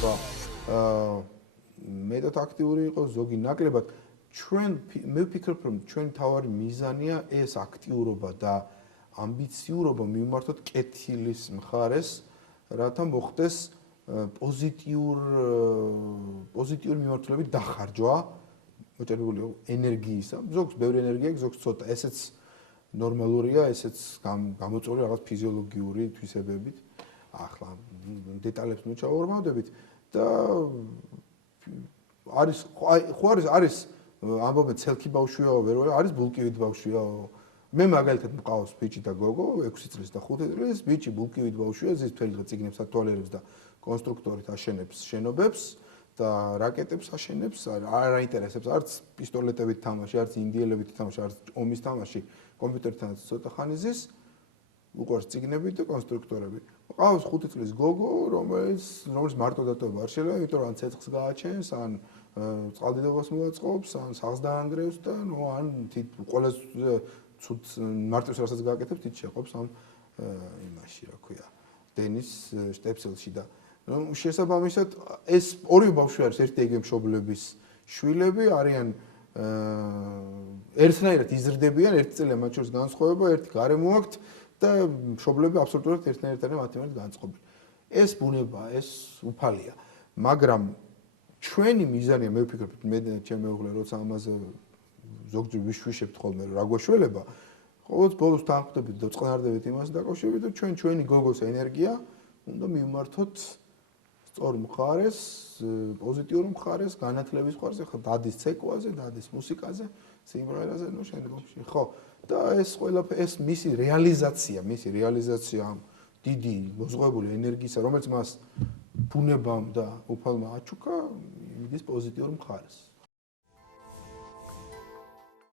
ცხოვრება მეტად აქტიური იყოს, ზოგი ნაკლებად. მე ვფიქრობ, რომ ჩვენი თავარი მიზანია ეს აქტიურობა და ამბიციურობა მივმართოთ კეთილის მხარეს, რათა მოხდეს პოზიტიური მიმართულებით დახარჯვა მოჭერებული ენერგიისა. ზოგს ბევრი ენერგია აქვს, ზოგს ცოტა. ესეც ნორმალურია, ესეც გამოწვეული რაღაც ფიზიოლოგიური თვისებებით. ახლა დეტალებს ნუ ჩავორმავდებით და არის ამბობენ ცელქი ბავშვიაო, ვერ არის ბულკივით ბავშვიაო. მე მაგალითად მყავს ბიჭი და გოგო 6 წლის და 5 წლის, ბიჭი ბულკივით ბავშვია, ზის მთელი დღე წიგნებს ათვალიერებს და კონსტრუქტორით აშენებს შენობებს და რაკეტებს აშენებს, არ აინტერესებს არც პისტოლეტებით თამაში, არც ინდიელებით თამაში, არც ომის თამაში, კომპიუტერთან ცოტა ხანი ზის, უყვარს წიგნები და კონსტრუქტორები. მყავს 5 წლის გოგო, რომელიც მარტო დატოება არ შეიძლება, იმიტომ რომ ან ცეცხლს გააჩენს, ან წყალდიდობას მოაწყობს, ან სახლს დაანგრევს და ან ყველაზე ცუდ მარტივს რასაც გააკეთებს, თით შეყობს ამ იმაში, რა ქვია, დენის შტეპსელში და შესაბამისად ეს ორივე ბავშვი არის ერთი ეგრე მშობლების შვილები, არიან ერთნაირად იზრდებიან, ერთი წელია მათ შორის განსხვავება, ერთი გარემო აქვთ და მშობლები აბსოლუტურად ერთნაირად არიან მათი მიმართ განწყობილი. ეს ბუნება, ეს უფალია, მაგრამ ჩვენი მიზანია, მე ვფიქრობ, მე ჩემი მეუღლე როცა ამაზე ზოგჯერ ვიშვიშებთ ხოლმე რა გვაშველება, ყოველთვის ბოლოს თანხმდებით და წყნარდებით იმას დაკავშირებით, რომ ჩვენი გოგოს ენერგია უნდა მივმართოთ სწორ მხარეს, პოზიტიურ მხარეს, განათლების მხარეს, ხო, დადის ცეკვაზე, დადის მუსიკაზე, სიმღერაზე, ნუ შემდგომში, ხო. და ეს ყველაფერი ეს მისი რეალიზაცია ამ დიდი მოზღვებული ენერგიისა, რომელიც მას ბუნებამ და უფალმა აჩუქა, მიდის პოზიტიურ მხარეს.